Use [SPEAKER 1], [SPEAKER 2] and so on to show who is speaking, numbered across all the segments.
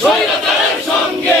[SPEAKER 1] স্বৈরাচারের সঙ্গে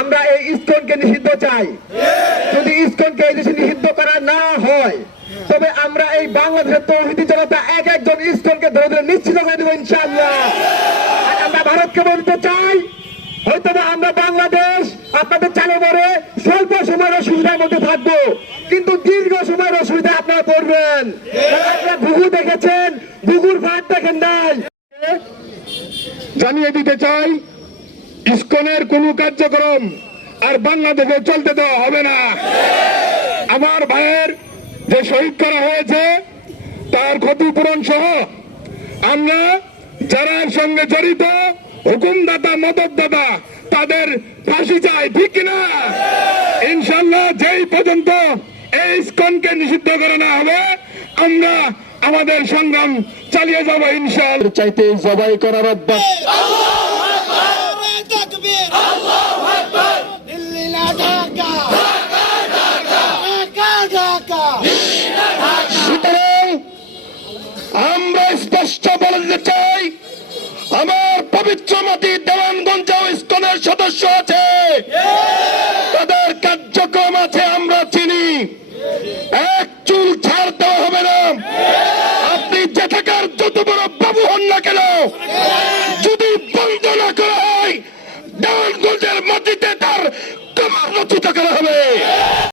[SPEAKER 2] আমরা এই ইস্কনকে নিষিদ্ধ চাই। যদি ইস্কনকে এই দেশে নিষিদ্ধ করা না হয়, তবে আমরা এই বাংলাদেশের তৌহিদি জনতা এক একজন ইস্কনকে ধরে ধরে নিশ্চিত করে দেবো ইনশাআল্লাহ। আর আমরা ভারতকে বলতে চাই হয়তো আমরা বাংলাদেশ আপনাদের চালে পরে স্বল্প সময়ের অসুবিধার মধ্যে থাকব, কিন্তু দীর্ঘ সময়ের অসুবিধা আপনারা পড়বেন। আপনারা ঘুঘু দেখেছেন ঘুঘুর ভাত দেখেন নাই।
[SPEAKER 3] জানিয়ে দিতে চাই ইসকনের কোন কার্যক্রম আর বাংলাদেশে চলতে দেওয়া হবে না। আমার ভাইয়ের যে শহীদ করা হয়েছে, তার ক্ষতিপূরণ সহ আমরা যারা এর সঙ্গে জড়িত, হুকুমদাতা, মদতদাতা, তাদের ফাঁসি চাই, ঠিক কিনা? ইনশাল্লাহ যেই পর্যন্ত এই ইসকনকে নিষিদ্ধ করে না হবে, আমরা আমাদের সংগ্রাম চালিয়ে যাব ইনশাল
[SPEAKER 1] চাইতে জবাই করার অভ্যাস। সম্প্রতি দেওয়ানগঞ্জ ইস্কনের সদস্য আছে। তাদের কার্যক্রম আছে, আমরা চিনি। এক চুল ছাড় দেওয়া হবে না। আপনি যে থাকার যত বড় বাবু হন না কেন, যদি বন্ধ না করা হয়, দেওয়ানগঞ্জের মাটিতে তার কমার রচিত করা হবে।